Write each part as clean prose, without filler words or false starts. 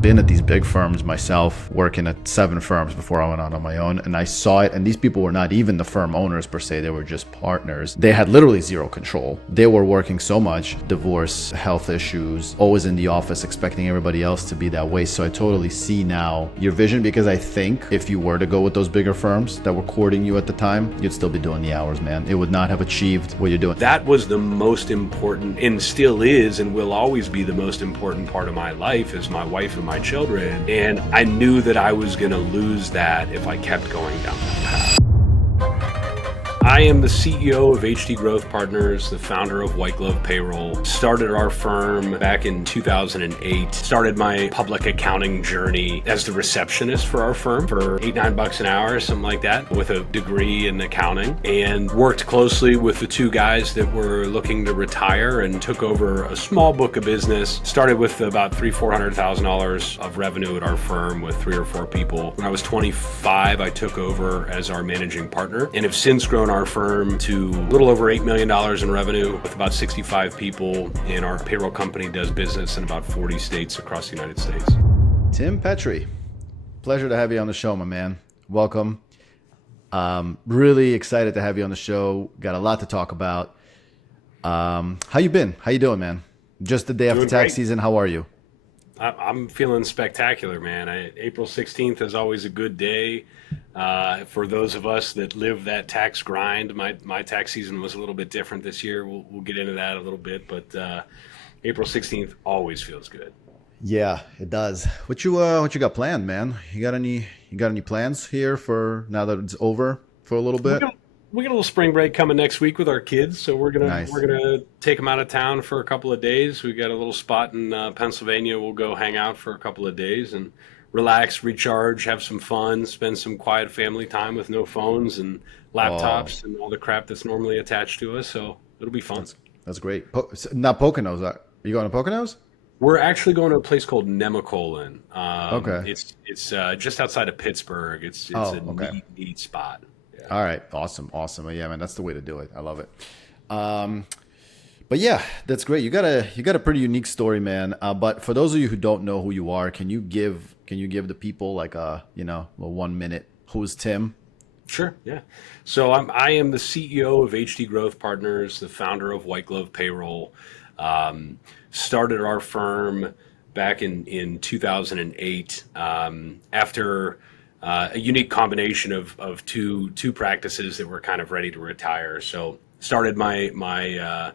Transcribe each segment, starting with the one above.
I've been at these big firms myself, working at 7 firms before I went out on my own, and I saw it. And these people were not even the firm owners per se, they were just partners. They had literally zero control. They were working so much, divorce, health issues, always in the office, expecting everybody else to be that way. So I totally see now your vision, because I think if you were to go with those bigger firms that were courting you at the time, you'd still be doing the hours, man. It would not have achieved what you're doing. That was the most important, and still is and will always be the most important part of my life, is my wife and my children. And I knew that I was going to lose that if I kept going down that path. I am the CEO of HD Growth Partners, the founder of White Glove Payroll. Started our firm back in 2008. Started my public accounting journey as the receptionist for our firm for $8-9 an hour, something like that, with a degree in accounting, and worked closely with the 2 guys that were looking to retire and took over a small book of business. Started with about $300,000-$400,000 of revenue at our firm with 3 or 4 people. When I was 25, I took over as our managing partner and have since grown our firm to a little over $8 million in revenue with about 65 people, and our payroll company does business in about 40 states across the United States. Tim Petrey, pleasure to have you on the show, my man. Welcome. Really excited to have you on the show. Got a lot to talk about. How you been? How you doing, man? Just the day after tax season. How are you? I'm feeling spectacular, man. April 16th is always a good day. For those of us that live that tax grind, my tax season was a little bit different this year. We'll get into that a little bit, but April 16th always feels good. Yeah, it does. What you got planned, man? You got any plans here for now that it's over for a little bit? We got a little spring break coming next week with our kids, so we're gonna take them out of town for a couple of days. We got a little spot in Pennsylvania. We'll go hang out for a couple of days and relax, recharge, have some fun, spend some quiet family time with no phones and laptops and all the crap that's normally attached to us. So it'll be fun. That's great. Not Poconos. Are you going to Poconos? We're actually going to a place called Nemacolin. Okay. It's just outside of Pittsburgh. It's a neat spot. Yeah. All right. Awesome. Yeah, man, that's the way to do it. I love it. But yeah, that's great. You got a pretty unique story, man. But for those of you who don't know who you are, can you give the people like a 1 minute? Who's Tim? Sure. Yeah. So I am the CEO of HD Growth Partners, the founder of White Glove Payroll. Started our firm back in 2008 after a unique combination of two practices that were kind of ready to retire. So started my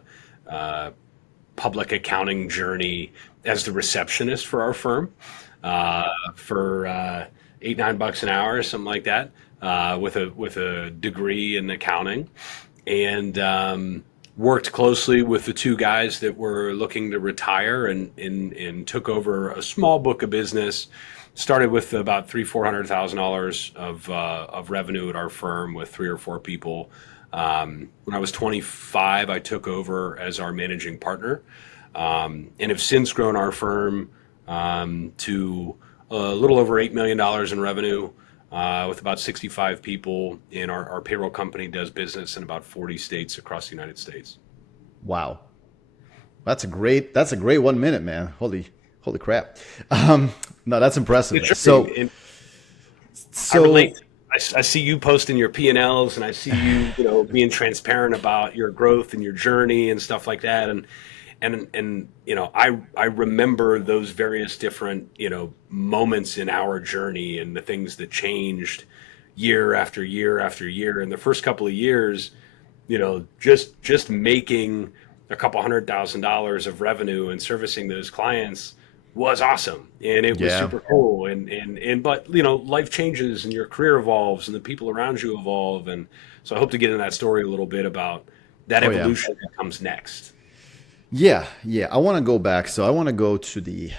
public accounting journey as the receptionist for our firm for $8-9 an hour, something like that, with a degree in accounting, and worked closely with the 2 guys that were looking to retire and took over a small book of business. Started with about $300,000-$400,000 of revenue at our firm with 3 or 4 people. When I was 25, I took over as our managing partner, and have since grown our firm to a little over $8 million in revenue with about 65 people, and our payroll company does business in about 40 states across the United States. Wow. That's a great 1 minute, man. Holy crap. No, that's impressive. So I relate. I see you posting your P&Ls, and I see you, being transparent about your growth and your journey and stuff like that. And I remember those various different, moments in our journey and the things that changed year after year after year. And the first couple of years, just making a couple $100,000 of revenue and servicing those clients was awesome, and it was super cool. But life changes and your career evolves and the people around you evolve, and so I hope to get in that story a little bit about that evolution that comes next. Yeah. I want to go back. So I want to go to the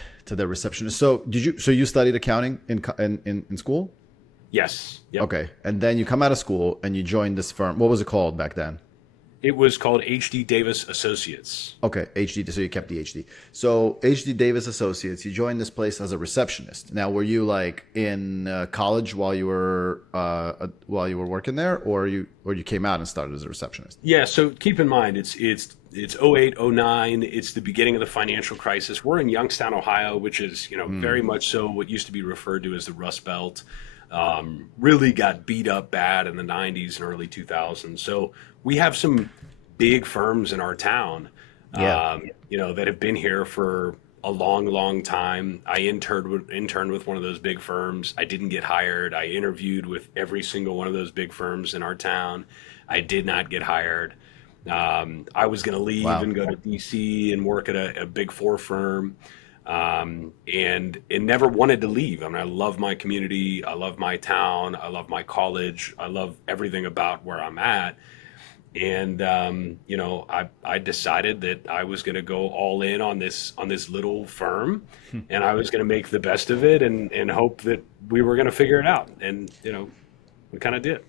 receptionist. So you studied accounting in school? Yes. Yep. Okay, and then you come out of school and you joined this firm. What was it called back then? It was called HD Davis Associates. Okay, HD. So you kept the HD. So HD Davis Associates. You joined this place as a receptionist. Now, were you like in college while you were working there, or you came out and started as a receptionist? Yeah, so keep in mind, it's 08, 09. It's the beginning of the financial crisis. We're in Youngstown, Ohio, which is, very much so what used to be referred to as the Rust Belt. Really got beat up bad in the 90s and early 2000s. So we have some big firms in our town, that have been here for a long, long time. I interned with one of those big firms. I didn't get hired. I interviewed with every single one of those big firms in our town. I did not get hired. I was going to leave and go to DC and work at a big four firm. And never wanted to leave. I mean, I love my community. I love my town. I love my college. I love everything about where I'm at. And, I decided that I was going to go all in on this little firm and I was going to make the best of it and hope that we were going to figure it out. And, we kind of did.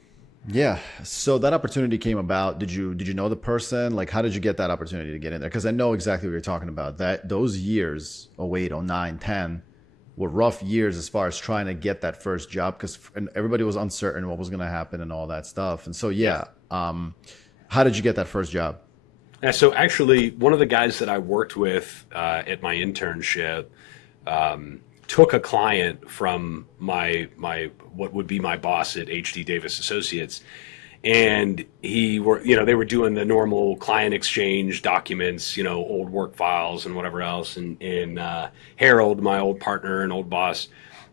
Yeah. So that opportunity came about. Did you know the person? Like, how did you get that opportunity to get in there? Because I know exactly what you're talking about. That those years, 08, 09, 10, were rough years as far as trying to get that first job because everybody was uncertain what was going to happen and all that stuff. And so, how did you get that first job? Yeah, so actually, one of the guys that I worked with at my internship took a client from my what would be my boss at HD Davis Associates, and they were doing the normal client exchange documents, old work files and whatever else. And Harold, my old partner and old boss,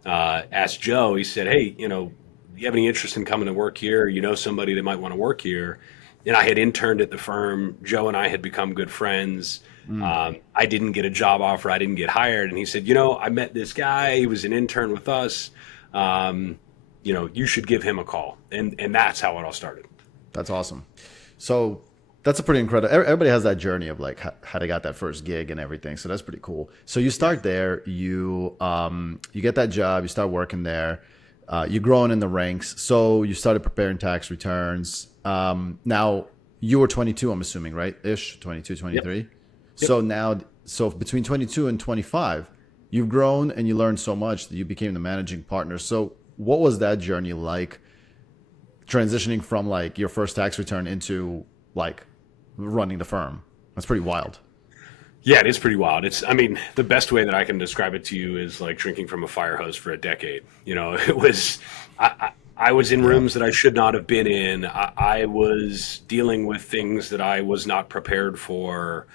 asked Joe. He said, "Hey, do you have any interest in coming to work here? Somebody that might want to work here?" And I had interned at the firm. Joe and I had become good friends. I didn't get a job offer. I didn't get hired. And he said, I met this guy. He was an intern with us. You should give him a call. And that's how it all started. That's awesome. So that's a pretty incredible. Everybody has that journey of like how they got that first gig and everything. So that's pretty cool. So you start there. You get that job. You start working there. You're growing in the ranks. So you started preparing tax returns. Now you were 22, I'm assuming, right? 22, 23. Yep. So between 22 and 25, you've grown and you learned so much that you became the managing partner. So what was that journey like, transitioning from like your first tax return into like running the firm? That's pretty wild. Yeah, it is pretty wild. The best way that I can describe it to you is like drinking from a fire hose for a decade. It was, I was in rooms that I should not have been in. I was dealing with things that I was not prepared for.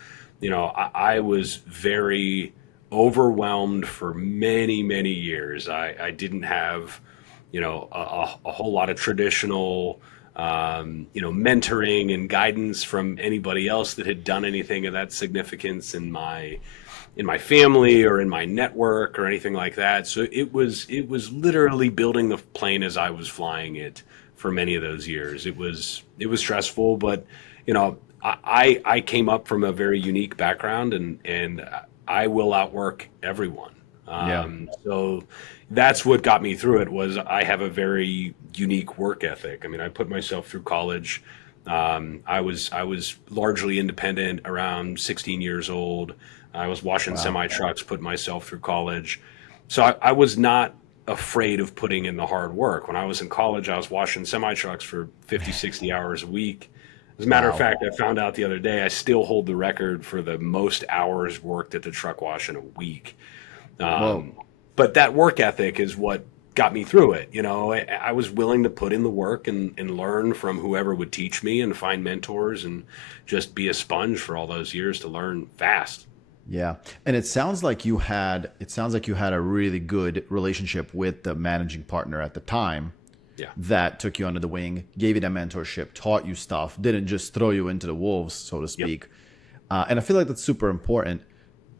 I was very overwhelmed for many, many years. I didn't have, a whole lot of traditional, mentoring and guidance from anybody else that had done anything of that significance in my family or in my network or anything like that. So it was literally building the plane as I was flying it for many of those years. It was stressful, but I came up from a very unique background and I will outwork everyone. So that's what got me through it. Was I have a very unique work ethic. I put myself through college. I was largely independent around 16 years old. I was washing semi trucks, putting myself through college. So I was not afraid of putting in the hard work. When I was in college, I was washing semi trucks for 50, 60 hours a week. As a matter of fact, I found out the other day, I still hold the record for the most hours worked at the truck wash in a week. But that work ethic is what got me through it. I was willing to put in the work and learn from whoever would teach me and find mentors and just be a sponge for all those years to learn fast. Yeah. And it sounds like you had a really good relationship with the managing partner at the time. Yeah. That took you under the wing, gave you that mentorship, taught you stuff, didn't just throw you into the wolves, so to speak. Yep. And I feel like that's super important.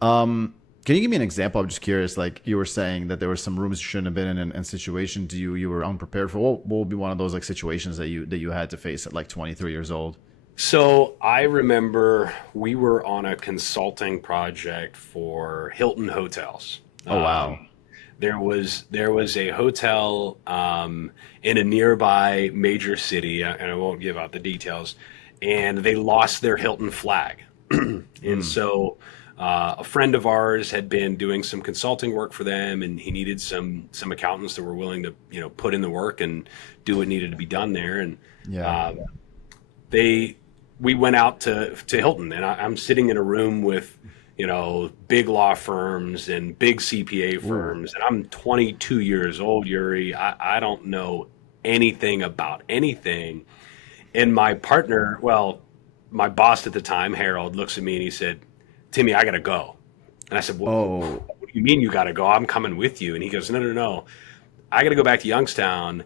Can you give me an example? I'm just curious. Like you were saying that there were some rooms you shouldn't have been in and situations you were unprepared for. What would be one of those like situations that you had to face at like 23 years old? So I remember we were on a consulting project for Hilton Hotels. Oh, wow. There was a hotel in a nearby major city, and I won't give out the details. and they lost their Hilton flag. And so a friend of ours had been doing some consulting work for them, and he needed some accountants that were willing to, put in the work and do what needed to be done there. And we went out to Hilton, and I'm sitting in a room with, big law firms and big CPA firms. And I'm 22 years old, Yuri. I don't know anything about anything. And my partner, my boss at the time, Harold, looks at me and he said, "Timmy, I got to go." And I said, What do you mean you got to go? I'm coming with you. And he goes, No. I got to go back to Youngstown.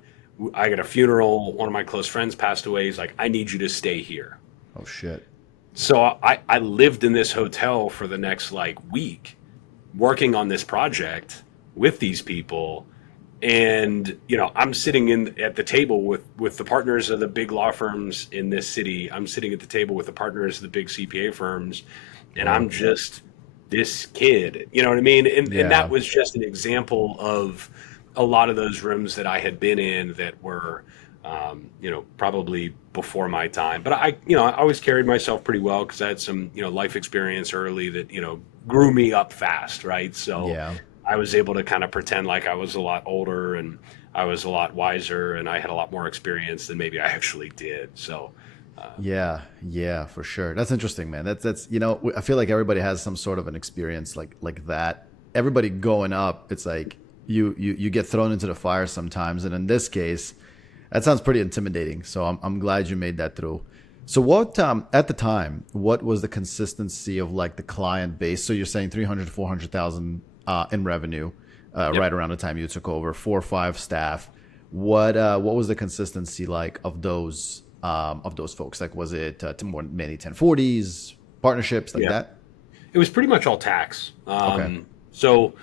I got a funeral. One of my close friends passed away. He's like, "I need you to stay here." Oh, shit. So I lived in this hotel for the next week working on this project with these people. And, I'm sitting at the table with the partners of the big law firms in this city. I'm sitting at the table with the partners of the big CPA firms, and I'm just this kid, you know what I mean? And that was just an example of a lot of those rooms that I had been in that were, probably before my time. But I always carried myself pretty well because I had some, life experience early that, grew me up fast, right? So I was able to kind of pretend like I was a lot older and I was a lot wiser and I had a lot more experience than maybe I actually did. So, yeah, for sure. That's interesting, man. That's I feel like everybody has some sort of an experience like that. Everybody going up, it's like you get thrown into the fire sometimes, and in this case, that sounds pretty intimidating. So I'm glad you made that through. So what at the time, what was the consistency of the client base? So you're saying 300 to 400,000 in revenue, right around the time you took over, 4 or 5 staff. What was the consistency of those folks? Was it many 1040s, partnerships that? It was pretty much all tax. Okay. So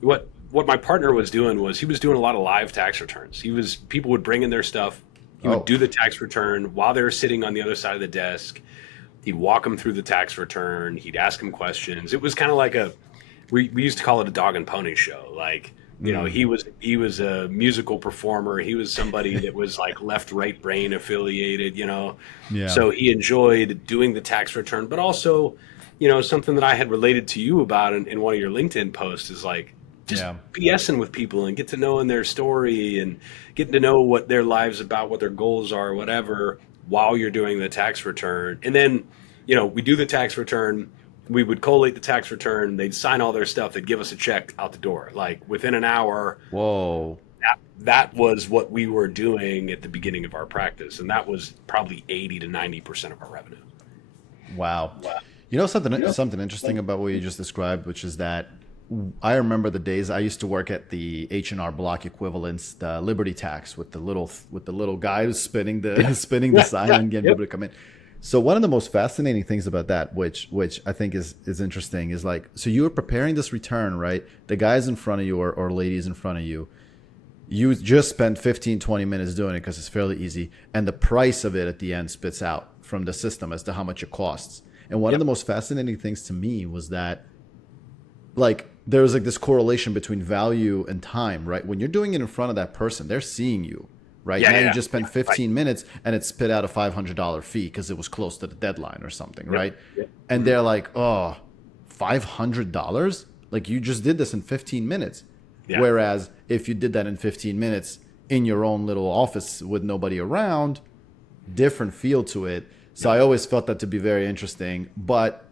what my partner was doing was he was doing a lot of live tax returns. People would bring in their stuff. He would do the tax return while they were sitting on the other side of the desk. He'd walk them through the tax return. He'd ask them questions. It was kind of like we used to call it a dog and pony show. He was a musical performer. He was somebody that was left, right brain affiliated, So he enjoyed doing the tax return, but also, something that I had related to you about in one of your LinkedIn posts is just BSing with people and get to knowing their story and getting to know what their lives about, what their goals are, whatever, while you're doing the tax return. And then, we do the tax return. We would collate the tax return. They'd sign all their stuff. They'd give us a check out the door, within an hour. Whoa. That was what we were doing at the beginning of our practice. And that was probably 80 to 90% of our revenue. Wow. Something interesting about what you just described, which is that I remember the days I used to work at the H&R Block equivalents, the Liberty Tax with the little guy who's spinning the sign and getting people to come in. So one of the most fascinating things about that, which I think is interesting, is so you were preparing this return, right? The guys in front of you or ladies in front of you, you just spent 15, 20 minutes doing it because it's fairly easy. And the price of it at the end spits out from the system as to how much it costs. And one of the most fascinating things to me was that there was this correlation between value and time, right? When you're doing it in front of that person, they're seeing you, right? Now you just spent 15 minutes and it spit out a $500 fee because it was close to the deadline or something, right? And they're like, oh, $500? You just did this in 15 minutes. Whereas if you did that in 15 minutes in your own little office with nobody around, different feel to it. So I always felt that to be very interesting, but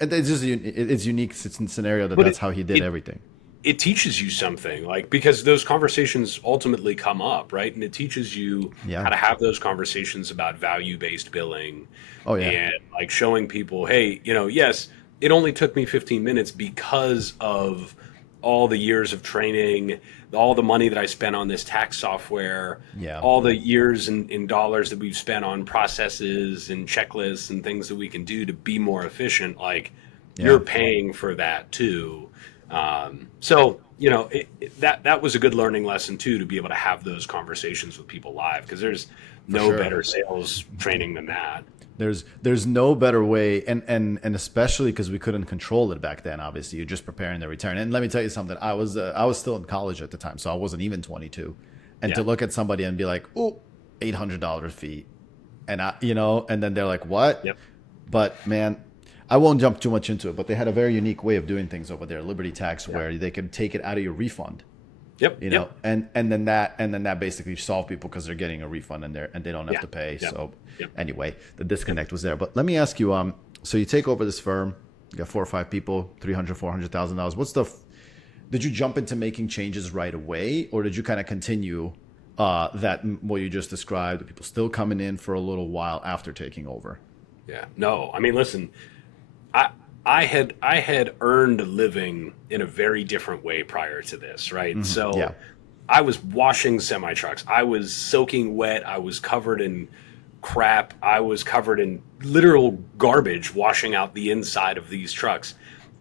it's just it's unique scenario that's how he did everything. It teaches you something, because those conversations ultimately come up, right? And it teaches you how to have those conversations about value-based billing. And showing people, hey, yes, it only took me 15 minutes because of all the years of training, all the money that I spent on this tax software, all the years in dollars that we've spent on processes and checklists and things that we can do to be more efficient. You're paying for that too. So, that was a good learning lesson too, to be able to have those conversations with people live, because there's no better sales training than that. There's no better way, and especially because we couldn't control it back then. Obviously, you're just preparing the return. And let me tell you something. I was still in college at the time, so I wasn't even 22. And to look at somebody and be like, oh, $800 fee, And and then they're like, what? Yep. But man, I won't jump too much into it, but they had a very unique way of doing things over there, Liberty Tax, where they could take it out of your refund. Yep. And then that basically solved people because they're getting a refund and they don't have to pay. So anyway, the disconnect was there. But let me ask you, so you take over this firm, you got 4 or 5 people, $300,000-$400,000. Did you jump into making changes right away, or did you kind of continue that what you just described, people still coming in for a little while after taking over? Yeah. No, I mean, listen, I had earned a living in a very different way prior to this, right? Mm-hmm. So I was washing semi trucks. I was soaking wet. I was covered in crap. I was covered in literal garbage washing out the inside of these trucks.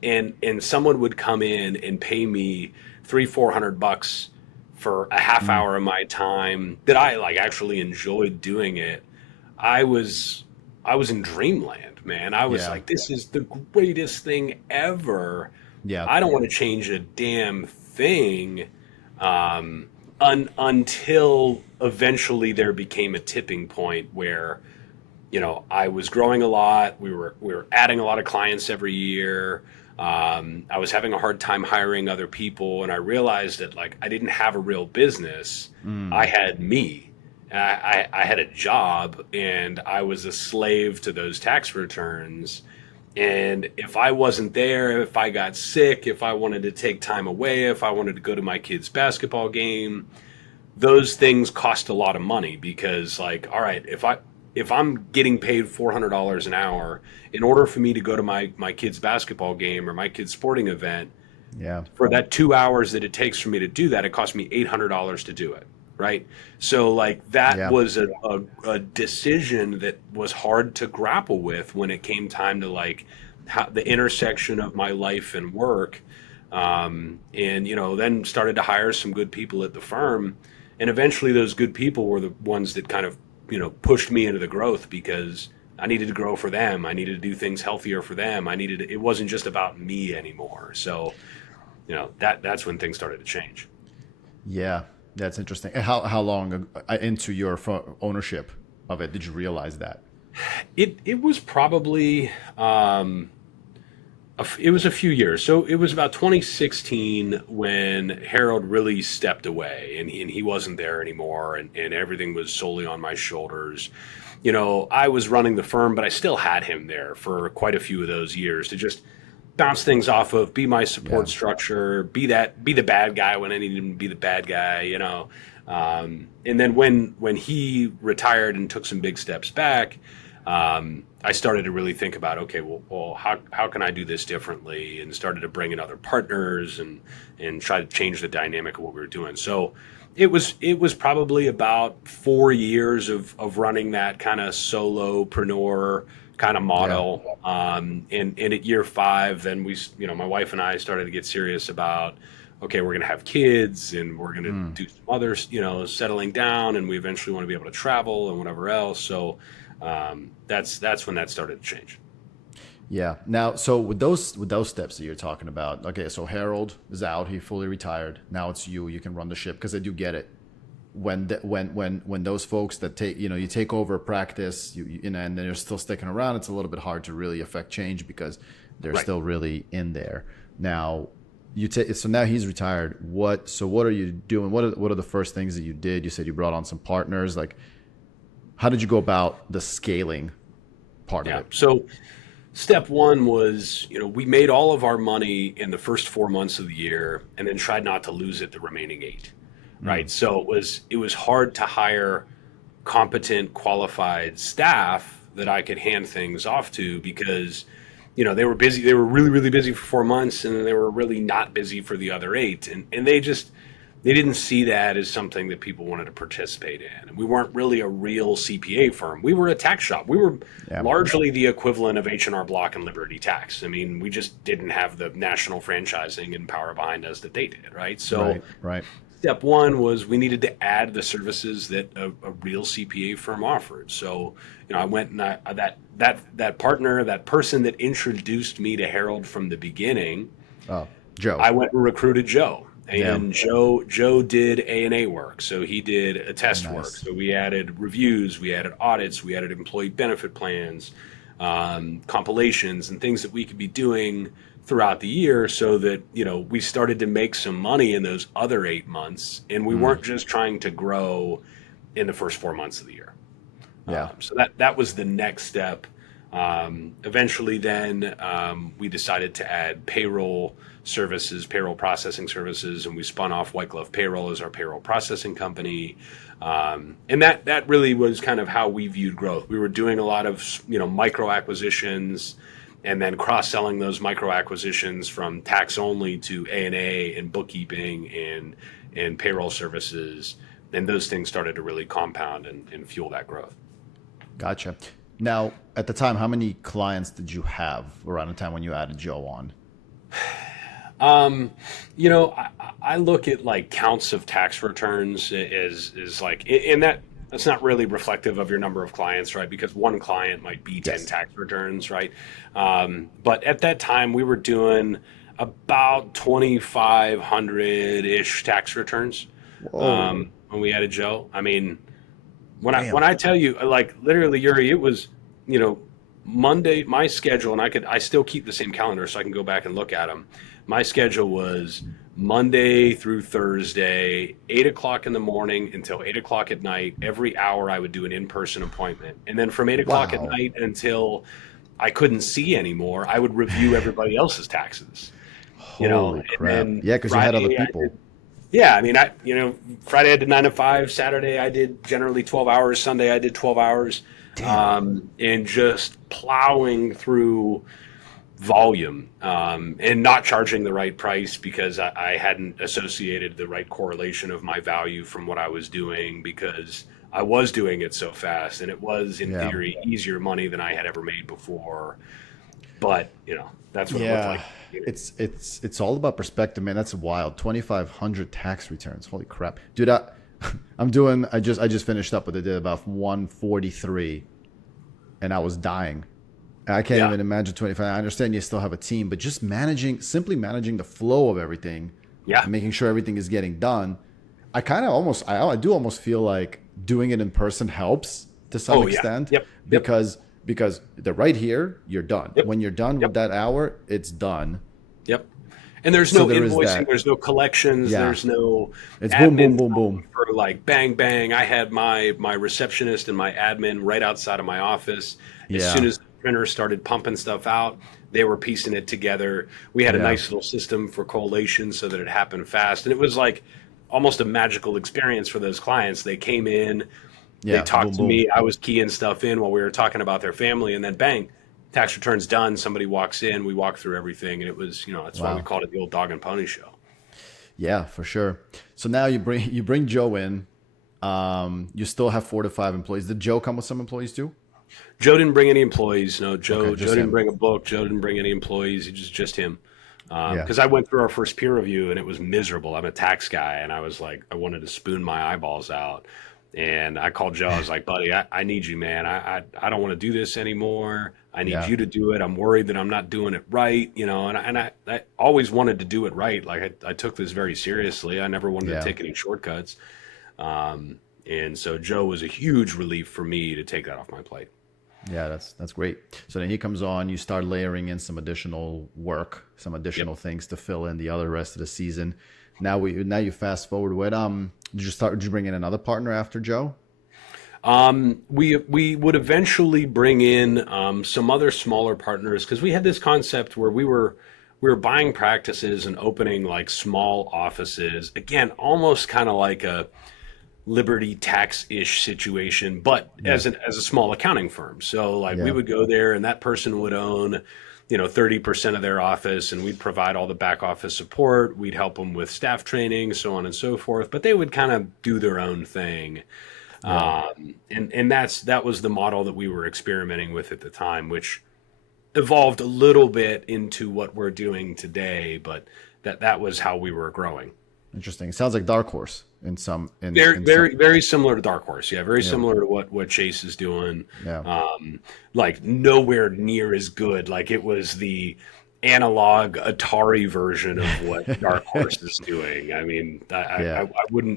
And someone would come in and pay me $300-$400 for a half hour of my time that I actually enjoyed doing it. I was in dreamland, man. I was like, this is the greatest thing ever. Yeah. I don't want to change a damn thing until eventually there became a tipping point where, I was growing a lot. We were adding a lot of clients every year. I was having a hard time hiring other people, and I realized that I didn't have a real business. I had me. I had a job, and I was a slave to those tax returns. And if I wasn't there, if I got sick, if I wanted to take time away, if I wanted to go to my kid's basketball game, those things cost a lot of money because all right, if I'm getting paid $400 an hour, in order for me to go to my kid's basketball game or my kid's sporting event, for that 2 hours that it takes for me to do that, it cost me $800 to do it. Right. So that was a decision that was hard to grapple with when it came time to how the intersection of my life and work. And, then started to hire some good people at the firm. And eventually those good people were the ones that kind of, pushed me into the growth because I needed to grow for them. I needed to do things healthier for them. It wasn't just about me anymore. So, that's when things started to change. Yeah. That's interesting. How long into your ownership of it did you realize that? It was probably it was a few years. So it was about 2016 when Harold really stepped away, and he wasn't there anymore, and everything was solely on my shoulders. I was running the firm, but I still had him there for quite a few of those years to just bounce things off of, be my support structure, be the bad guy when I needed him to be the bad guy, and then when he retired and took some big steps back, I started to really think about, okay, well, how can I do this differently, and started to bring in other partners and try to change the dynamic of what we were doing. So it was probably about 4 years of running that kind of solopreneur kind of model. And at year 5, then my wife and I started to get serious about, okay, we're going to have kids and we're going to do some others, settling down, and we eventually want to be able to travel and whatever else. So that's when that started to change. Yeah. Now, so with those steps that you're talking about, okay, so Harold is out, he fully retired. Now it's you can run the ship, because I do get it. When those folks that take, you take over a practice, and then they're still sticking around, it's a little bit hard to really affect change because they're still really in there. Now, so now he's retired. What are you doing? What are the first things that you did? You said you brought on some partners. How did you go about the scaling part of it? So step 1 was, we made all of our money in the first 4 months of the year and then tried not to lose it the remaining 8. Right. So it was hard to hire competent, qualified staff that I could hand things off to because, they were busy. They were really, really busy for 4 months, and they were really not busy for the other 8. And they didn't see that as something that people wanted to participate in. And we weren't really a real CPA firm. We were a tax shop. We were largely the equivalent of H&R Block and Liberty Tax. I mean, we just didn't have the national franchising and power behind us that they did. Right. So right. Step 1 was we needed to add the services that a real CPA firm offered. So, I went and that partner, that person that introduced me to Harold from the beginning, Joe. I went and recruited Joe. And Joe did A&A work, so he did attest work. So we added reviews, we added audits, we added employee benefit plans, compilations, and things that we could be doing throughout the year, so that we started to make some money in those other 8 months, and we weren't just trying to grow in the first 4 months of the year. So that was the next step. Eventually, then we decided to add payroll services, payroll processing services, and we spun off White Glove Payroll as our payroll processing company. And that really was kind of how we viewed growth. We were doing a lot of micro acquisitions, and then cross-selling those micro acquisitions from tax only to A&A and bookkeeping and payroll services, and those things started to really compound and fuel that growth. Gotcha. Now, at the time, how many clients did you have around the time when you added Joe on? I look at like counts of tax returns is like, and that's not really reflective of your number of clients, right? Because one client might be 10 tax returns, right? But at that time, we were doing about 2,500-ish tax returns when we added Joe. I mean, when I tell you, like literally, Yuri, it was, Monday, my schedule, and I still keep the same calendar so I can go back and look at them. My schedule was Monday through Thursday, 8:00 in the morning until 8:00 at night. Every hour I would do an in-person appointment. And then from 8:00 at night until I couldn't see anymore, I would review everybody else's taxes. Holy crap. Yeah, because you had other people. Friday I did 9 to 5. Saturday I did generally 12 hours. Sunday I did 12 hours. And just plowing through volume and not charging the right price because I hadn't associated the right correlation of my value from what I was doing, because I was doing it so fast, and it was in theory easier money than I had ever made before. But that's what it looked like. It's all about perspective, man. That's wild. 2,500 tax returns. Holy crap, dude! I just finished up with it. I did about 143, and I was dying. I can't even imagine 25. I understand you still have a team, but just simply managing the flow of everything, making sure everything is getting done. I do almost feel like doing it in person helps to some extent, because they're right here, you're done. When you're done with that hour, it's done. And there's no invoicing, there's no collections, there's no it's boom, boom, boom, boom. For like bang, bang. I had my receptionist and my admin right outside of my office. As soon as the printer started pumping stuff out, they were piecing it together. We had a nice little system for collation so that it happened fast. And it was like almost a magical experience for those clients. They came in, they talked to me, I was keying stuff in while we were talking about their family, and then bang, tax return's done. Somebody walks in, we walk through everything, and it was, that's why we called it the old dog and pony show. Yeah, for sure. So now you bring Joe in. You still have 4 to 5 employees. Did Joe come with some employees too? Joe didn't bring any employees. No, Joe didn't bring a book. Joe didn't bring any employees. Just him. Because I went through our first peer review and it was miserable. I'm a tax guy, and I was like, I wanted to spoon my eyeballs out. And I called Joe. I was like, buddy, I need you, man. I don't want to do this anymore. I need you to do it. I'm worried that I'm not doing it right, and I always wanted to do it right. Like I took this very seriously. I never wanted to take any shortcuts. And so Joe was a huge relief for me to take that off my plate. Yeah, that's great. So then he comes on, you start layering in some additional work, some additional things to fill in the other rest of the season. Now you fast forward with did you bring in another partner after Joe? We would eventually bring in some other smaller partners, because we had this concept where we were buying practices and opening like small offices, again, almost kind of like a Liberty Tax-ish situation, but as a small accounting firm. So like we would go there, and that person would own 30% of their office, and we'd provide all the back office support. We'd help them with staff training, so on and so forth, but they would kind of do their own thing. And that was the model that we were experimenting with at the time, which evolved a little bit into what we're doing today, but that was how we were growing. Interesting. It sounds like Dark Horse very similar to Dark Horse. Yeah, very similar to what Chase is doing. Yeah. Like nowhere near as good. Like it was the analog Atari version of what Dark Horse is doing. I mean, Yeah.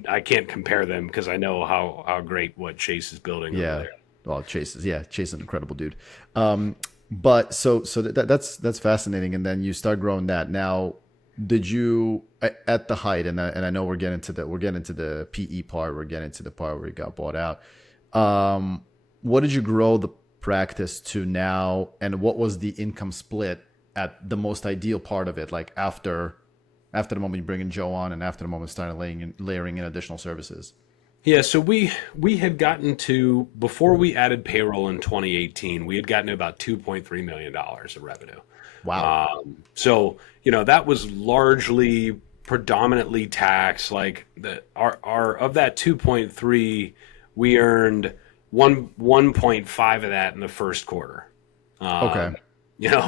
I can't compare them because I know how great what Chase is building over there. Well, Chase is an incredible dude. But that's fascinating. And then you start growing that. Now, did you at the height? And I know we're getting to the PE part. We're getting to the part where you got bought out. What did you grow the practice to now? And what was the income split at the most ideal part of it? Like after the moment you bring in Joe on, and after the moment started layering in additional services. Yeah, so we had gotten to, before we added payroll in 2018, we had gotten to about $2.3 million of revenue. Wow. So, that was largely predominantly tax. Like our of that 2.3, we earned 1.5 of that in the first quarter. Okay.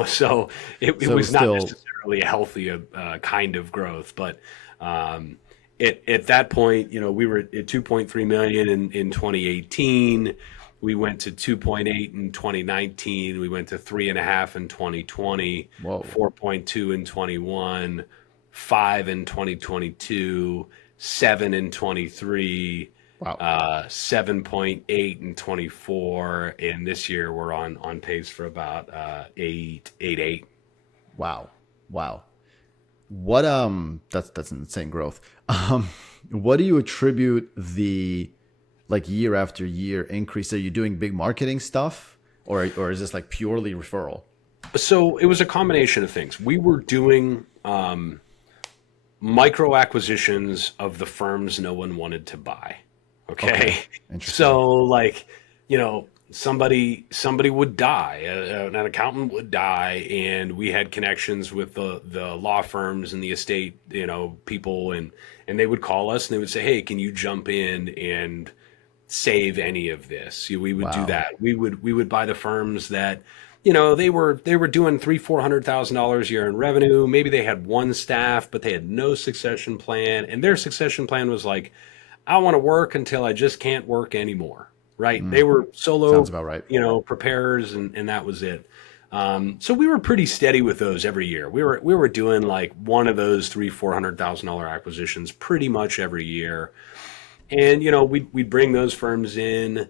So it was still not necessarily a healthy kind of growth, but at that point, we were at 2.3 million in 2018. We went to 2.8 in 2019. We went to 3.5 in 2020. Whoa. 4.2 in 21, 5 in 2022, 7 in 23. Wow. 7.8 in 24, and this year we're on pace for about 8.8. Wow. What that's an insane growth. What do you attribute the year after year increase? Are you doing big marketing stuff, or is this like purely referral? So it was a combination of things. We were doing micro acquisitions of the firms no one wanted to buy. Okay. Interesting. So somebody would die, an accountant would die, and we had connections with the law firms and the estate, people, and they would call us and they would say, hey, can you jump in and save any of this? We would do that. We would buy the firms that, they were doing $300,000-$400,000 a year in revenue. Maybe they had one staff, but they had no succession plan. And their succession plan was like, I want to work until I just can't work anymore. Right. They were solo, Sounds about right. preparers, and that was it. So we were pretty steady with those every year. We were doing like one of those $300,000-$400,000 acquisitions pretty much every year. And, we'd bring those firms in.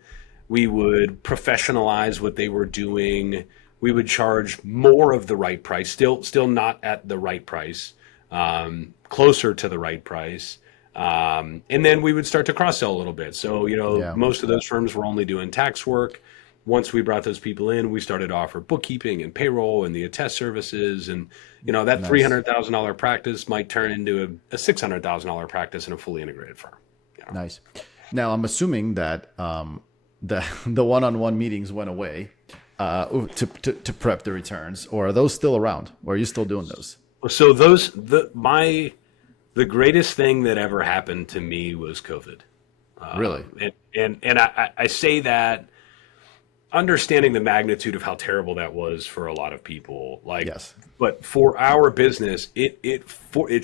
We would professionalize what they were doing. We would charge more of the right price, still not at the right price, closer to the right price. And then we would start to cross-sell a little bit. So, most of those firms were only doing tax work. Once we brought those people in, we started to offer bookkeeping and payroll and the attest services. And, that nice. $300,000 practice might turn into a $600,000 practice in a fully integrated firm. Nice. Now, I'm assuming that the one-on-one meetings went away to prep the returns, or are those still around? Or are you still doing those? So the greatest thing that ever happened to me was COVID. Really? And I say that understanding the magnitude of how terrible that was for a lot of people. Yes. But for our business, it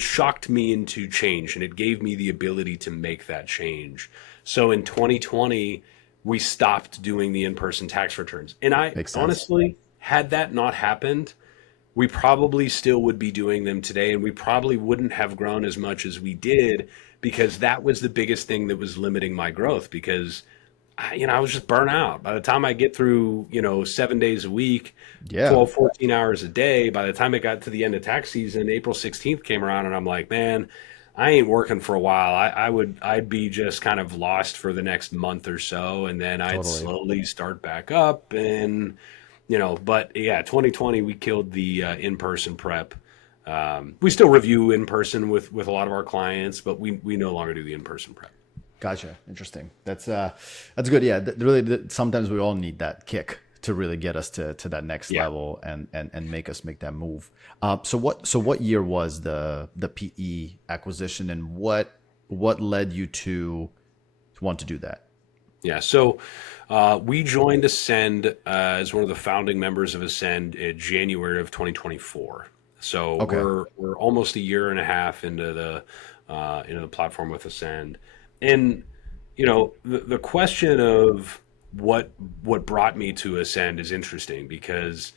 shocked me into change, and it gave me the ability to make that change. So in 2020, we stopped doing the in-person tax returns. And honestly, had that not happened, we probably still would be doing them today, and we probably wouldn't have grown as much as we did, because that was the biggest thing that was limiting my growth, because I was just burnt out. By the time I get through, 7 days a week, 12, 14 hours a day, by the time it got to the end of tax season, April 16th came around, and I'm like, man, I ain't working for a while. I'd be just kind of lost for the next month or so, and then I'd slowly start back up, and but yeah, 2020, we killed the in-person prep. We still review in person with a lot of our clients, but we no longer do the in-person prep. Gotcha. Interesting. That's good. Yeah. Really, sometimes we all need that kick to really get us to that next level and make us make that move. So what year was the PE acquisition, and what led you to want to do that? Yeah, so we joined Ascend as one of the founding members of Ascend in January of 2024. So we're almost a year and a half into the platform with Ascend, and the question of what brought me to Ascend is interesting, because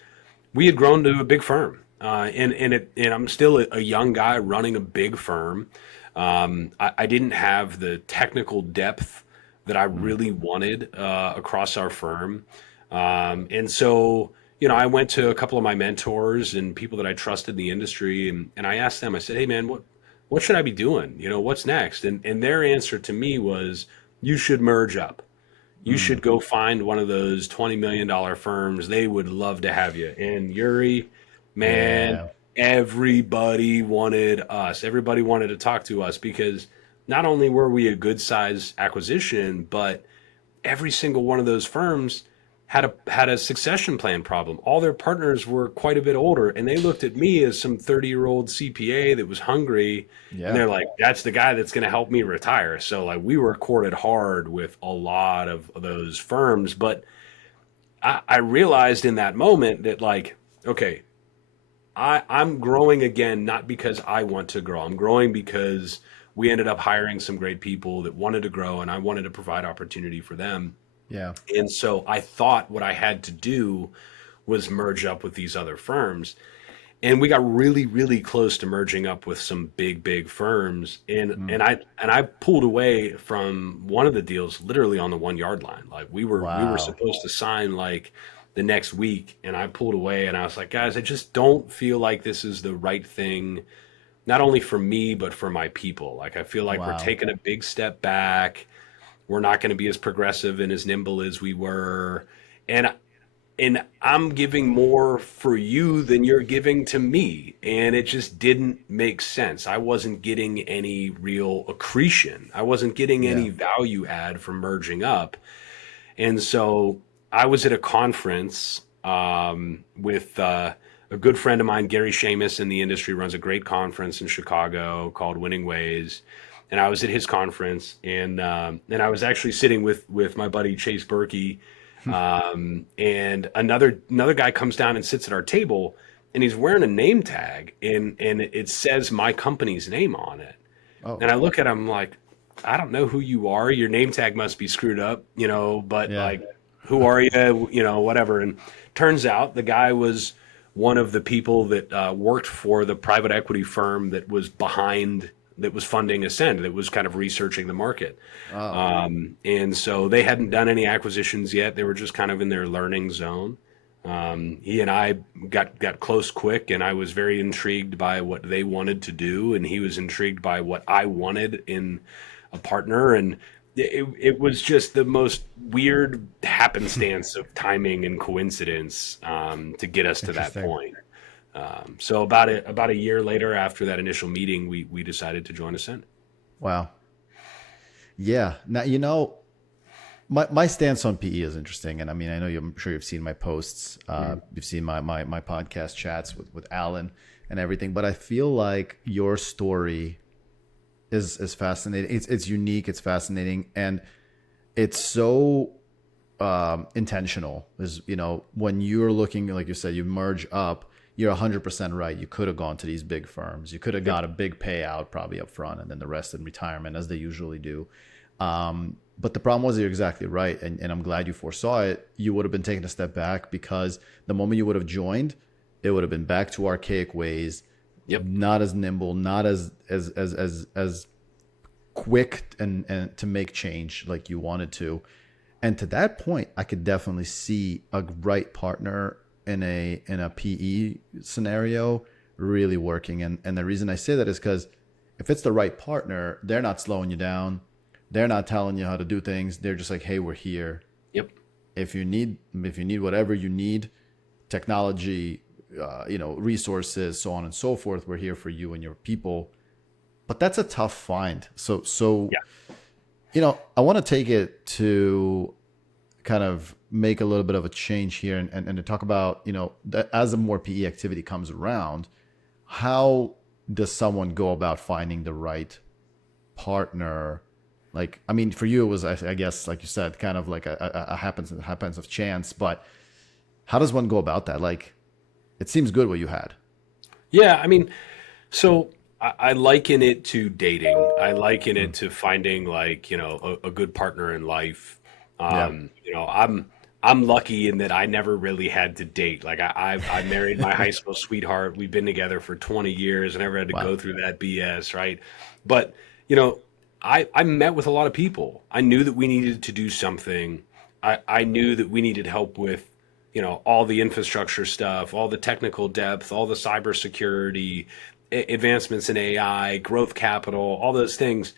we had grown to a big firm. And I'm still a young guy running a big firm. I didn't have the technical depth that I really wanted across our firm. And so, I went to a couple of my mentors and people that I trusted in the industry, and I asked them, I said, hey man, what should I be doing? What's next? And their answer to me was, you should merge up. You should go find one of those $20 million firms. They would love to have you. And Yuri, man, Yeah. everybody wanted us. Everybody wanted to talk to us because not only were we a good size acquisition, but every single one of those firms had a succession plan problem. All their partners were quite a bit older, and they looked at me as some 30-year-old CPA that was hungry, and they're like, "That's the guy that's going to help me retire." So like we were courted hard with a lot of those firms, but I realized in that moment that like, okay, I'm growing again, not because I want to grow. I'm growing because we ended up hiring some great people that wanted to grow, and I wanted to provide opportunity for them. Yeah. And so I thought what I had to do was merge up with these other firms. And we got really, really close to merging up with some big firms. And I pulled away from one of the deals literally on the 1 yard line. Like we were supposed to sign like the next week, and I pulled away and I was like, guys, I just don't feel like this is the right thing, not only for me, but for my people. Like I feel like we're taking a big step back. We're not going to be as progressive and as nimble as we were. And I'm giving more for you than you're giving to me. And it just didn't make sense. I wasn't getting any real accretion. I wasn't getting any value add from merging up. And so I was at a conference with a good friend of mine, Gary Seamus, in the industry, runs a great conference in Chicago called Winning Ways. And I was at his conference, and I was actually sitting with my buddy Chase Berkey, and another guy comes down and sits at our table, and he's wearing a name tag, and it says my company's name on it. Oh. And I look at him like, I don't know who you are. Your name tag must be screwed up, but like, who are you? Whatever. And turns out the guy was one of the people that worked for the private equity firm that was funding Ascend, that was kind of researching the market. Oh. And so they hadn't done any acquisitions yet. They were just kind of in their learning zone. He and I got close quick, and I was very intrigued by what they wanted to do, and he was intrigued by what I wanted in a partner. And it was just the most weird happenstance of timing and coincidence to get us to that point. So about a year later, after that initial meeting, we decided to join Ascend. Wow. Yeah. Now, my stance on PE is interesting. And I mean, I'm sure you've seen my posts, you've seen my podcast chats with Alan and everything, but I feel like your story is fascinating. It's unique. It's fascinating. And it's so intentional. When you're looking, like you said, you merge up, you're 100% right. You could have gone to these big firms. You could have got a big payout probably up front, and then the rest in retirement, as they usually do. But the problem was, you're exactly right. And I'm glad you foresaw it. You would have been taking a step back, because the moment you would have joined, it would have been back to archaic ways. Yep. Not as nimble, not as quick and to make change like you wanted to. And to that point, I could definitely see a right partner in a PE scenario really working. And the reason I say that is because if it's the right partner, they're not slowing you down. They're not telling you how to do things. They're just like, hey, we're here. Yep. If you need whatever you need, technology, resources, so on and so forth, we're here for you and your people. But that's a tough find. So yeah. I want to take it to kind of make a little bit of a change here and to talk about, that as a more PE activity comes around, how does someone go about finding the right partner? Like, I mean, for you, it was, I guess, like you said, kind of like a happens of chance, but how does one go about that? Like, it seems good what you had. Yeah. I mean, so I liken it to dating. I liken it to finding like, a good partner in life. I'm lucky in that I never really had to date. Like I married my high school sweetheart. We've been together for 20 years. I never had to Wow. go through that BS, right? But, you know, I met with a lot of people. I knew that we needed to do something. I knew that we needed help with, all the infrastructure stuff, all the technical depth, all the cybersecurity, advancements in AI, growth capital, all those things.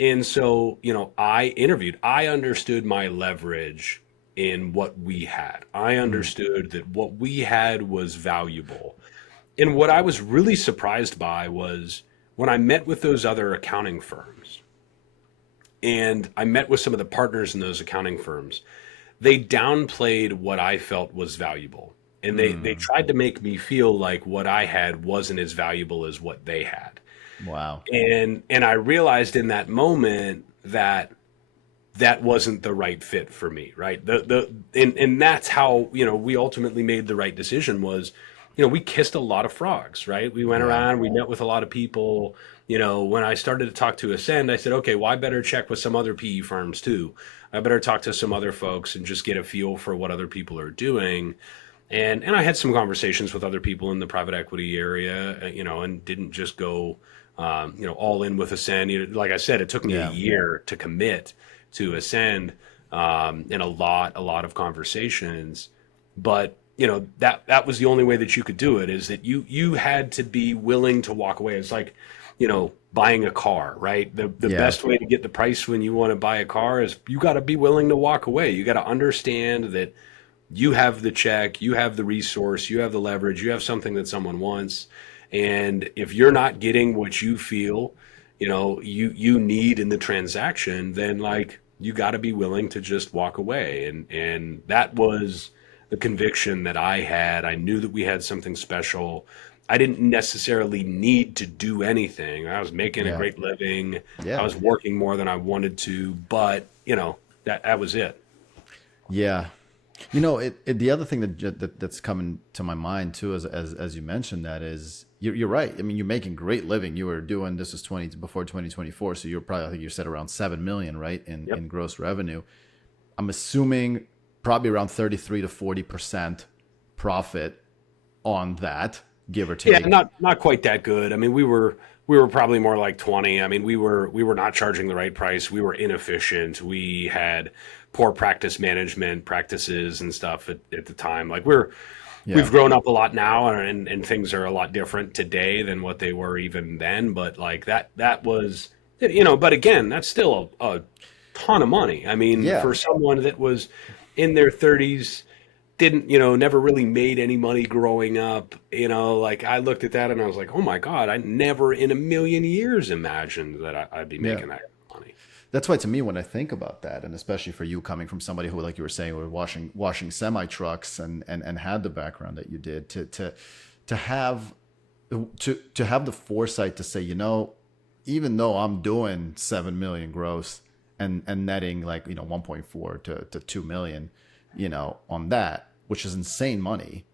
And so, I interviewed. I understood my leverage in what we had. I Mm. understood that what we had was valuable. And what I was really surprised by was when I met with those other accounting firms and I met with some of the partners in those accounting firms, they downplayed what I felt was valuable. And they Mm. tried to make me feel like what I had wasn't as valuable as what they had. Wow. And I realized in that moment that that wasn't the right fit for me, right? And that's how, we ultimately made the right decision was, we kissed a lot of frogs, right? We went Yeah. around, we met with a lot of people. When I started to talk to Ascend, I said, okay, well, I better check with some other PE firms too. I better talk to some other folks and just get a feel for what other people are doing. And I had some conversations with other people in the private equity area, and didn't just go, all in with Ascend. Like I said, it took me a Yeah. year to commit to Ascend, in a lot of conversations. But that was the only way that you could do it, is that you had to be willing to walk away. It's like, buying a car, right? The Yeah. best way to get the price when you want to buy a car is you got to be willing to walk away. You got to understand that you have the check, you have the resource, you have the leverage, you have something that someone wants. And if you're not getting what you feel, you need in the transaction, then like you got to be willing to just walk away. And that was the conviction that I had. I knew that we had something special. I didn't necessarily need to do anything. I was making a Yeah. great living. I Yeah. was working more than I wanted to, but that was it. Yeah. The other thing that's coming to my mind too, as you mentioned, that is, you're right. I mean, you're making great living. You were doing, this was before 2024, so you're probably, I think you said around 7 million, right, Yep. in gross revenue. I'm assuming probably around 33 to 40% profit on that, give or Yeah, take. not quite that good. I mean, we were probably more like 20. I mean, we were not charging the right price. We were inefficient. We had poor practice management practices and stuff at the time. Like Yeah. we've grown up a lot now, and things are a lot different today than what they were even then. But like that was, but again, that's still a ton of money. I mean, Yeah. for someone that was in their 30s, didn't, never really made any money growing up, like I looked at that and I was like, oh my God, I never in a million years imagined that I'd be Yeah. making that kind of money. That's why, to me, when I think about that, and especially for you coming from somebody who, like you were saying, were washing semi trucks and had the background that you did, to have the foresight to say, even though I'm doing 7 million gross and netting like 1.4 to 2 million, on that, which is insane money,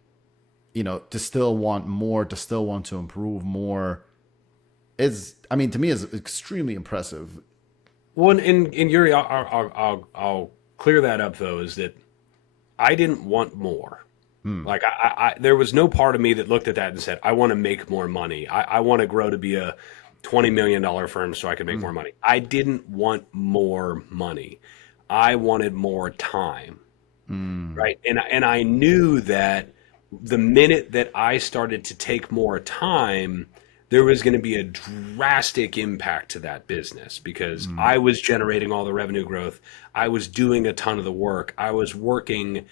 to still want more, to still want to improve more, is, I mean, to me, is extremely impressive. Well, and Yuri, I'll clear that up though, is that I didn't want more. Like there was no part of me that looked at that and said, I want to make more money. I want to grow to be a $20 million firm so I can make more money. I didn't want more money. I wanted more time. Right. And I knew that the minute that I started to take more time, there was going to be a drastic impact to that business, because I was generating all the revenue growth. I was doing a ton of the work. I was working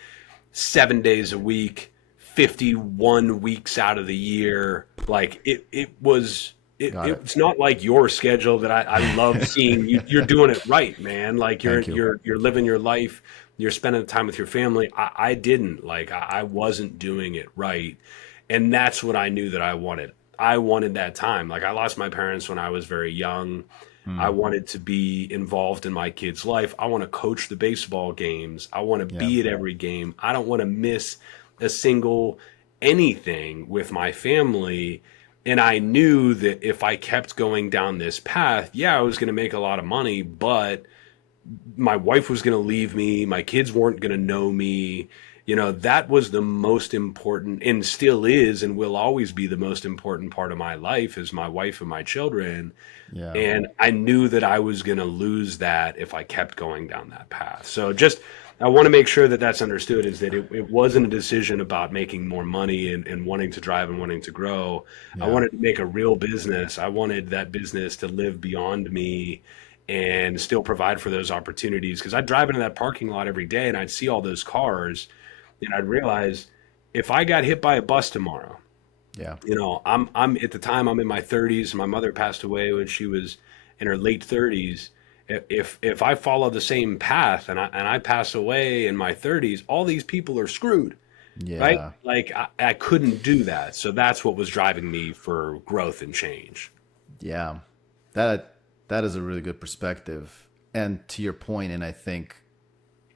7 days a week, 51 weeks out of the year. Like it's not like your schedule that I love seeing. You're doing it right, man. Like Thank you. you're living your life. You're spending time with your family. I didn't, like, I wasn't doing it right. And that's what I knew that I wanted. I wanted that time. Like, I lost my parents when I was very young. I wanted to be involved in my kid's life. I want to coach the baseball games. I want to be at every game. I don't want to miss a single anything with my family. And I knew that if I kept going down this path, I was going to make a lot of money, but my wife was going to leave me, my kids weren't going to know me. That was the most important, and still is and will always be the most important part of my life, is my wife and my children. Yeah. And I knew that I was going to lose that if I kept going down that path. So I want to make sure that that's understood, is that it wasn't a decision about making more money and wanting to drive and wanting to grow. Yeah. I wanted to make a real business. I wanted that business to live beyond me and still provide for those opportunities. Because I'd drive into that parking lot every day and I'd see all those cars, and I'd realize, if I got hit by a bus tomorrow, Yeah. I'm at the time, I'm in my 30s. My mother passed away when she was in her late 30s. If I follow the same path and I pass away in my 30s, all these people are screwed. Yeah. Right? Like I couldn't do that. So that's what was driving me for growth and change. Yeah. That is a really good perspective. And to your point, and I think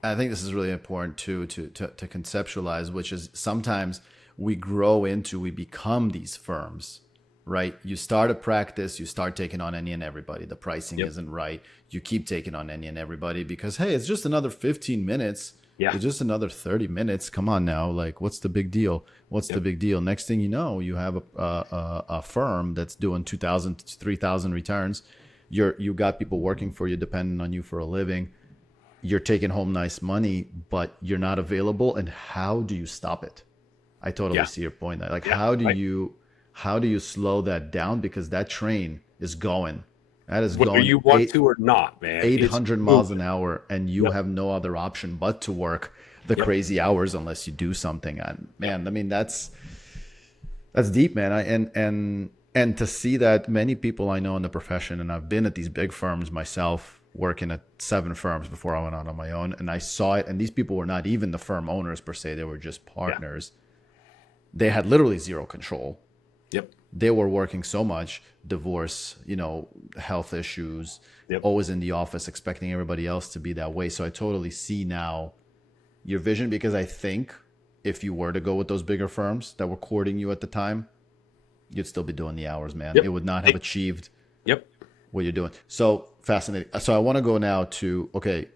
this is really important too to conceptualize, which is sometimes we become these firms, right? You start a practice, you start taking on any and everybody. The pricing isn't right. You keep taking on any and everybody because, hey, it's just another 15 minutes. Yeah. It's just another 30 minutes. Come on now. Like, what's the big deal? What's the big deal? Next thing you know, you have a firm that's doing 2,000 to 3,000 returns. You got people working for you, depending on you for a living. You're taking home nice money, but you're not available. And how do you stop it? I totally see your point. Like, how do you slow that down? Because that train is going. That is whether going. You want to or not, man. 800 miles an hour, and you have no other option but to work the crazy hours unless you do something. And man, I mean, that's deep, man. And to see that many people I know in the profession, and I've been at these big firms myself, working at 7 firms before I went out on my own, and I saw it. And these people were not even the firm owners per se; they were just partners. They had literally zero control. Yep. They were working so much, divorce, health issues, always in the office, expecting everybody else to be that way. So I totally see now your vision, because I think if you were to go with those bigger firms that were courting you at the time, you'd still be doing the hours, man. It would not have achieved what you're doing. So fascinating. So I want to go now to, okay,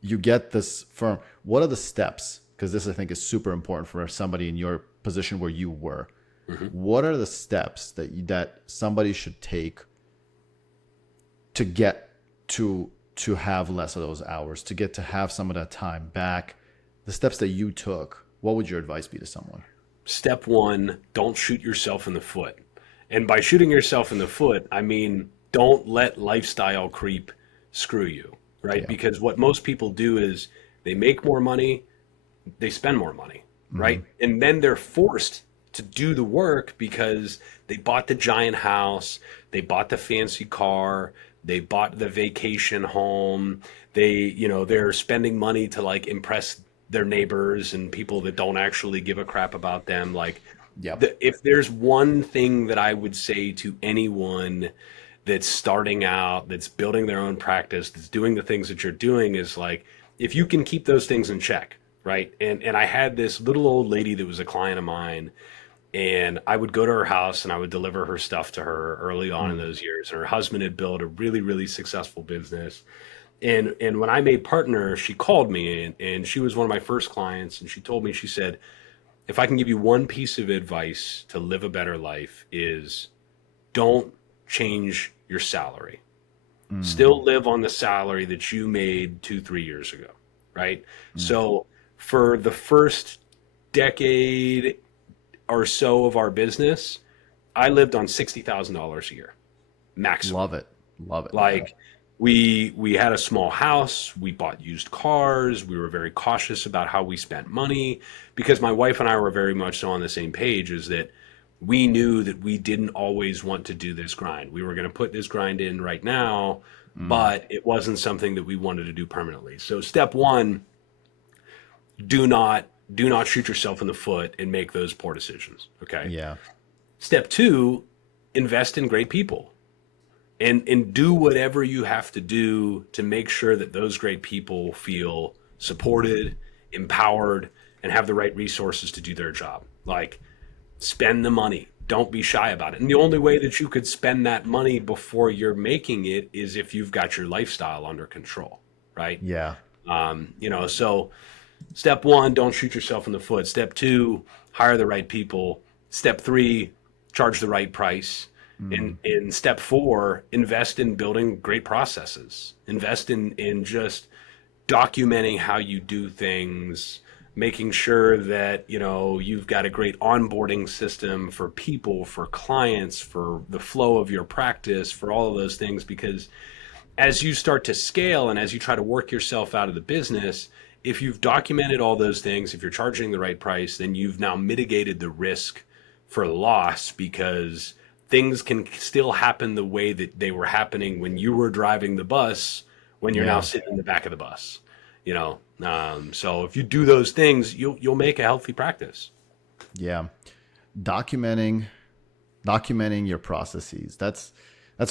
you get this firm. What are the steps? Because this, I think, is super important for somebody in your position where you were. Mm-hmm. What are the steps that somebody should take to get to have less of those hours, to get to have some of that time back? The steps that you took, what would your advice be to someone? Step 1, don't shoot yourself in the foot. And by shooting yourself in the foot, I mean, don't let lifestyle creep screw you, right? Yeah. Because what most people do is they make more money, they spend more money, right? Mm-hmm. And then they're forced to do the work because they bought the giant house, they bought the fancy car, they bought the vacation home, they're spending money to like impress their neighbors and people that don't actually give a crap about them. Like, if there's one thing that I would say to anyone that's starting out, that's building their own practice, that's doing the things that you're doing, is like, if you can keep those things in check, right? And I had this little old lady that was a client of mine, and I would go to her house and I would deliver her stuff to her early on in those years. And her husband had built a really, really successful business. And when I made partner, she called me, and she was one of my first clients. And she told me, she said, if I can give you one piece of advice to live a better life, is don't change your salary. Still live on the salary that you made 2-3 years ago, right? So for the first decade or so of our business, I lived on $60,000 a year, maximum. Love it. Like, we had a small house, we bought used cars, we were very cautious about how we spent money, because my wife and I were very much so on the same page, is that we knew that we didn't always want to do this grind. We were going to put this grind in right now, but it wasn't something that we wanted to do permanently. So step 1, do not shoot yourself in the foot and make those poor decisions. Okay. Yeah. Step 2, invest in great people. And do whatever you have to do to make sure that those great people feel supported, empowered, and have the right resources to do their job. Like, spend the money. Don't be shy about it. And the only way that you could spend that money before you're making it is if you've got your lifestyle under control. right? Yeah. So step one, don't shoot yourself in the foot. Step two, hire the right people. Step three, charge the right price. Mm. In step four, invest in building great processes. Invest in just documenting how you do things, making sure that, you've got a great onboarding system for people, for clients, for the flow of your practice, for all of those things. Because as you start to scale and as you try to work yourself out of the business, if you've documented all those things, if you're charging the right price, then you've now mitigated the risk for loss, because things can still happen the way that they were happening when you were driving the bus, when you're now sitting in the back of the bus. So if you do those things, you'll make a healthy practice. Yeah. Documenting your processes. That's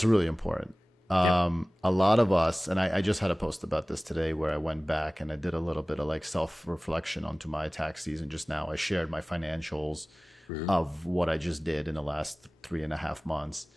really important. A lot of us, and I just had a post about this today where I went back and I did a little bit of like self-reflection onto my tax season just now. I shared my financials of what I just did in the last 3.5 months.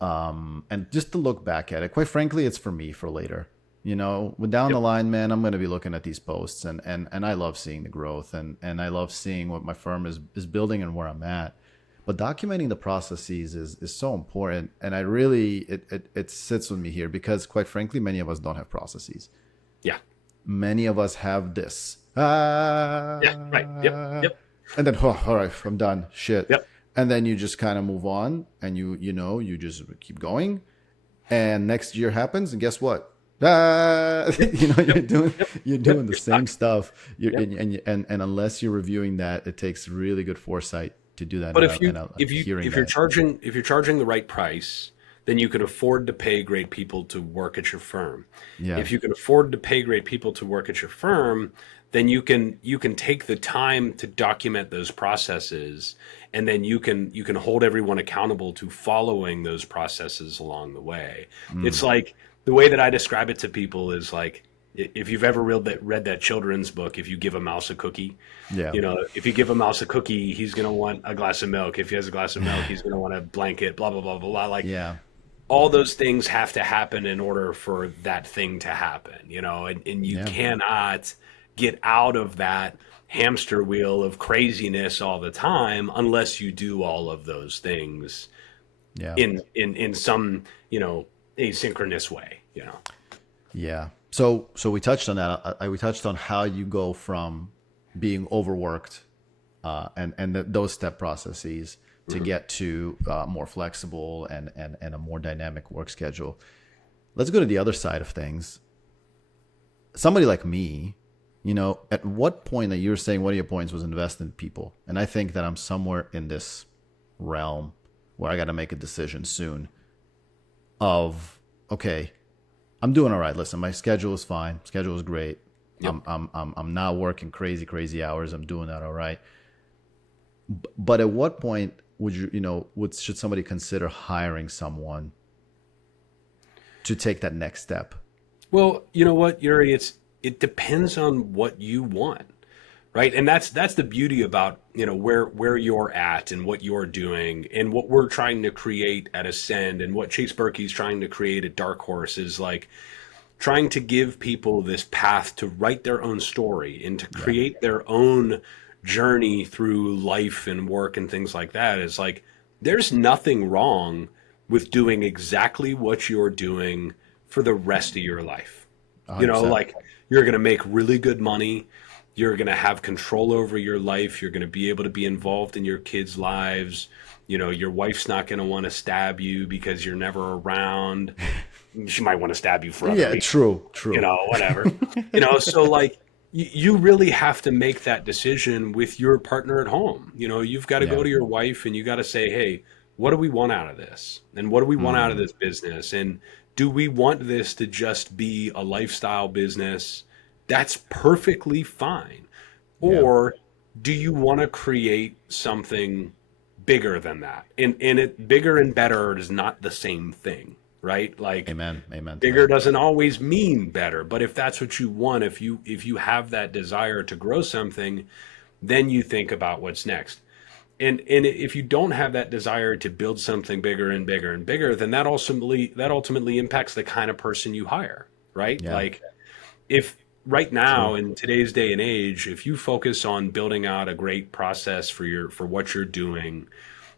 And just to look back at it, quite frankly, it's for me for later. Down the line, man, I'm going to be looking at these posts and I love seeing the growth and I love seeing what my firm is building and where I'm at. But documenting the processes is so important. And I really, it sits with me here because quite frankly, many of us don't have processes. Yeah. Many of us have this. Yeah, right. Yep. And then, all right, I'm done. Shit. Yep. And then you just kind of move on and you just keep going. And next year happens and guess what? You're doing the same stuff. And unless you're reviewing that, it takes really good foresight to do that. But if you're charging the right price, then you can afford to pay great people to work at your firm. Yeah. If you can afford to pay great people to work at your firm, then you can take the time to document those processes, and then you can hold everyone accountable to following those processes along the way. It's like, the way that I describe it to people is like, if you've ever read that children's book, if you give a mouse a cookie, if you give a mouse a cookie, he's going to want a glass of milk. If he has a glass of milk, he's going to want a blanket, blah, blah, blah, blah, blah. All those things have to happen in order for that thing to happen, and you cannot get out of that hamster wheel of craziness all the time unless you do all of those things in some, asynchronous way, Yeah. So we touched on that. We touched on how you go from being overworked and those step processes to get to more flexible and a more dynamic work schedule. Let's go to the other side of things. Somebody like me, at what point that you were saying one of your points was invest in people. And I think that I'm somewhere in this realm where I got to make a decision soon of, okay, I'm doing all right. Listen, my schedule is fine. Schedule is great. Yep. I'm not working crazy hours. I'm doing that all right. But at what point would should somebody consider hiring someone to take that next step? Well, you know what, Yuri, it depends on what you want. Right. And that's the beauty about, where you're at and what you're doing and what we're trying to create at Ascend and what Chase Berkey's trying to create at Dark Horse is like trying to give people this path to write their own story and to create their own journey through life and work and things like that. Is like, there's nothing wrong with doing exactly what you're doing for the rest of your life. 100%. Like you're going to make really good money. You're going to have control over your life. You're going to be able to be involved in your kids' lives. Your wife's not going to want to stab you because you're never around. She might want to stab you for other reasons. True. Whatever. So like you really have to make that decision with your partner at home. You've got to go to your wife and you got to say, hey, what do we want out of this? And what do we want out of this business? And do we want this to just be a lifestyle business? That's perfectly fine. Or do you want to create something bigger than that? And it bigger and better is not the same thing, right? Like Amen. Bigger doesn't always mean better, but if that's what you want, if you have that desire to grow something, then you think about what's next. And if you don't have that desire to build something bigger and bigger and bigger, then that ultimately impacts the kind of person you hire, right? Yeah. Like if right now True. in today's day and age, if you focus on building out a great process for what you're doing,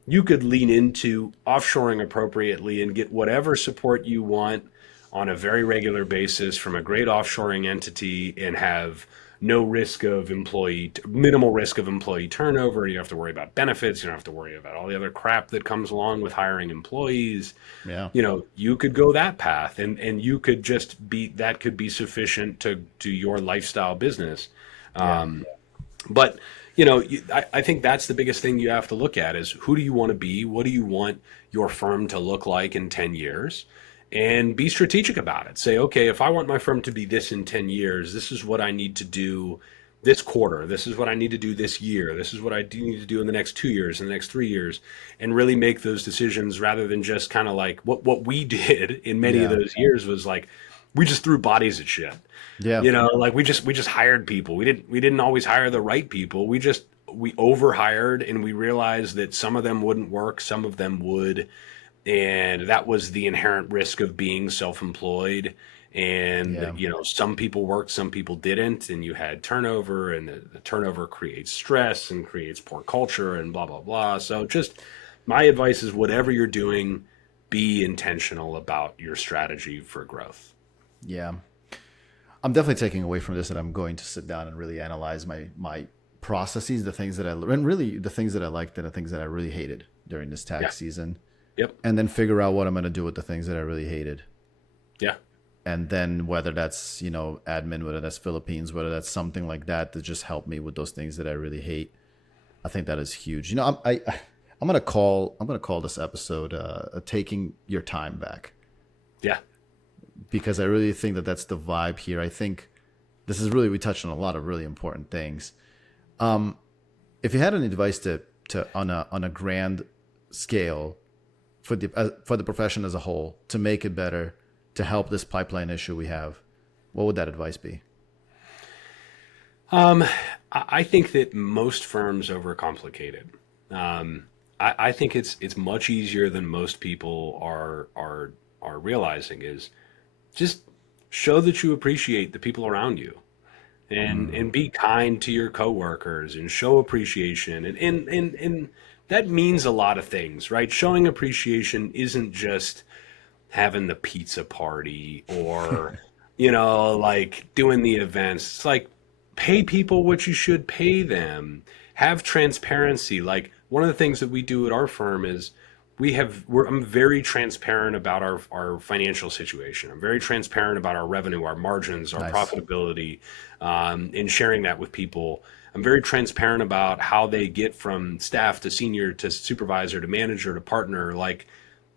you could lean into offshoring appropriately and get whatever support you want on a very regular basis from a great offshoring entity and have no risk of minimal risk of employee turnover. You don't have to worry about benefits. You don't have to worry about all the other crap that comes along with hiring employees. Yeah. You could go that path, and you could just that could be sufficient to your lifestyle business. Yeah. But I think that's the biggest thing you have to look at is who do you want to be? What do you want your firm to look like in 10 years? And be strategic about it. Say, okay, if I want my firm to be this in 10 years, this is what I need to do this quarter. This is what I need to do this year. This is what I do need to do in the next 2 years, in the next 3 years, and really make those decisions rather than just kind of like what we did in many of those years was like, we just threw bodies at shit. Yeah. Like we just hired people. We didn't always hire the right people. We overhired, and we realized that some of them wouldn't work, some of them would. And that was the inherent risk of being self-employed. And, some people worked, some people didn't. And you had turnover, and the turnover creates stress and creates poor culture and blah, blah, blah. So just my advice is whatever you're doing, be intentional about your strategy for growth. Yeah. I'm definitely taking away from this that I'm going to sit down and really analyze my processes, the things that I learned, and really the things that I liked and the things that I really hated during this tax season. Yep. And then figure out what I'm going to do with the things that I really hated. Yeah. And then whether that's, admin, whether that's Philippines, whether that's something like that to just help me with those things that I really hate. I think that is huge. I'm going to call this episode taking your time back. Yeah. Because I really think that that's the vibe here. I think this is really, we touched on a lot of really important things. If you had any advice to on a grand scale for the profession as a whole to make it better, to help this pipeline issue we have, what would that advice be? I think that most firms overcomplicate it. I think it's much easier than most people are realizing. Is just show that you appreciate the people around you, and be kind to your coworkers and show appreciation, and that means a lot of things, right? Showing appreciation isn't just having the pizza party or like doing the events. It's like, pay people what you should pay them. Have transparency. Like, one of the things that we do at our firm is I'm very transparent about our financial situation. I'm very transparent about our revenue, our margins, our profitability, and sharing that with people. I'm very transparent about how they get from staff to senior to supervisor to manager to partner. Like,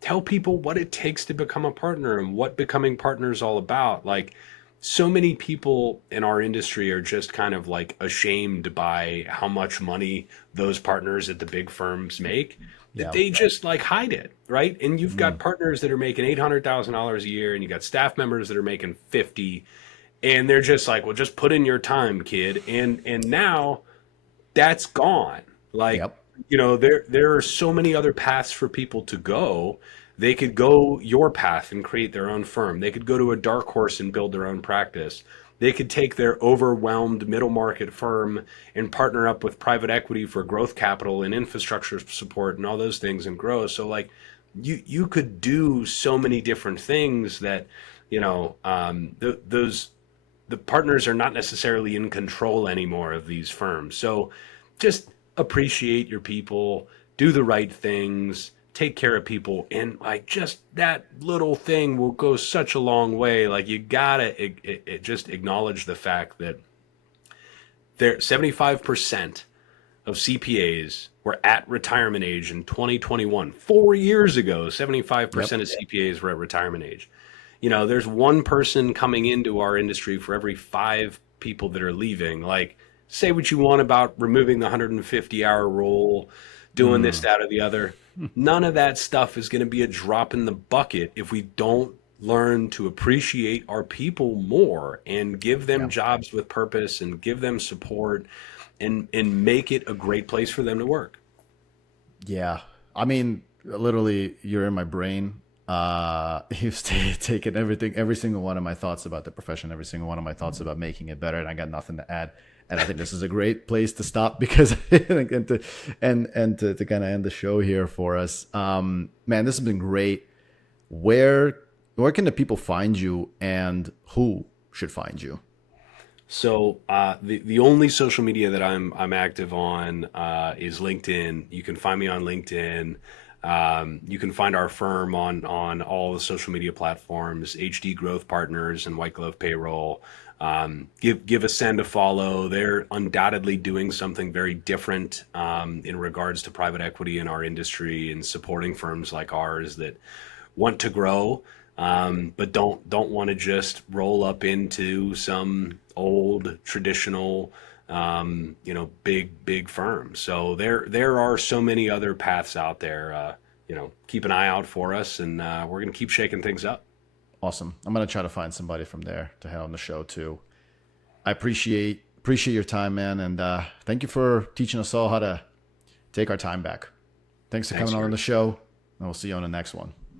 tell people what it takes to become a partner and what becoming partner is all about. Like, so many people in our industry are just kind of like ashamed by how much money those partners at the big firms make. That they just like hide it, right? And you've got partners that are making $800,000 a year, and you got staff members that are making 50, and they're just like, well, just put in your time, kid. And now that's gone. Like, there are so many other paths for people to go. They could go your path and create their own firm. They could go to a dark horse and build their own practice. They could take their overwhelmed middle market firm and partner up with private equity for growth capital and infrastructure support and all those things and grow. So like you could do so many different things that, the partners are not necessarily in control anymore of these firms. So just appreciate your people, do the right things, take care of people, and like just that little thing will go such a long way. Like, you gotta just acknowledge the fact that 75% of CPAs were at retirement age in 2021. 4 years ago, 75% of CPAs were at retirement age. There's one person coming into our industry for every 5 people that are leaving. Like, say what you want about removing the 150-hour rule, doing this, that, or the other. None of that stuff is going to be a drop in the bucket if we don't learn to appreciate our people more and give them jobs with purpose and give them support and make it a great place for them to work. Yeah. I mean, literally, you're in my brain. You've taken every single one of my thoughts about the profession, every single one of my thoughts about making it better, and I got nothing to add. And I think this is a great place to stop because and to kind of end the show here for us. Man, this has been great. Where can the people find you, and who should find you? So the only social media that I'm active on is LinkedIn. You can find me on LinkedIn. You can find our firm on all the social media platforms, HD Growth Partners and White Glove Payroll. Give Ascend a follow. They're undoubtedly doing something very different in regards to private equity in our industry and supporting firms like ours that want to grow, but don't want to just roll up into some old traditional big firm. So there are so many other paths out there. Keep an eye out for us, and we're going to keep shaking things up. Awesome. I'm going to try to find somebody from there to have on the show too. I appreciate your time, man. And thank you for teaching us all how to take our time back. Thanks for coming on the show, and we'll see you on the next one.